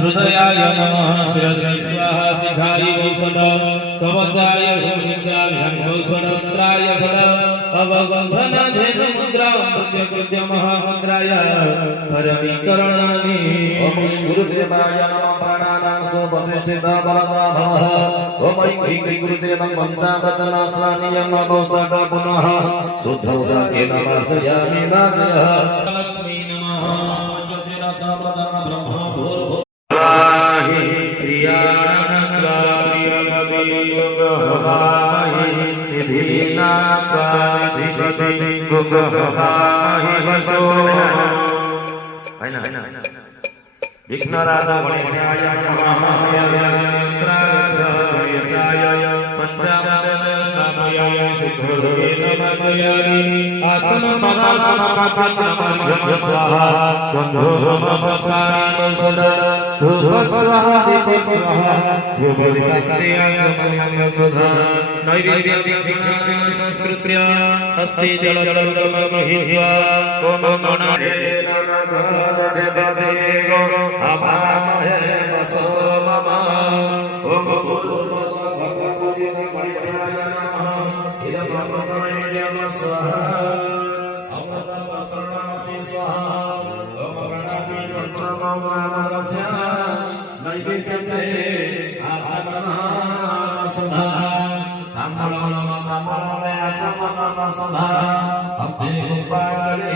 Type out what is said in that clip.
हृदयाय नमः शिरसि स्वाहा शिखाय औषध कवचाय घोषणस्त्राय घट अवबंधन धेनु मुद्रा प्रत्यकृत्य महामुद्राय परमीकरणानि ओम गुरुदेवाय नमः प्राणानां सुप्रतिष्ठित बलदा भवः ओम ऐं गुरुदेवं पंचावतन स्नानियं नमोसक पुनः शुद्धोदके नमस्यामि नाजयः लक्ष्मी नमः पंचतेन सर्वधर्म ब्रह्म भूर्भुवः विघ्नराजा गणेशाय नमः हस्ते पुष्पाणि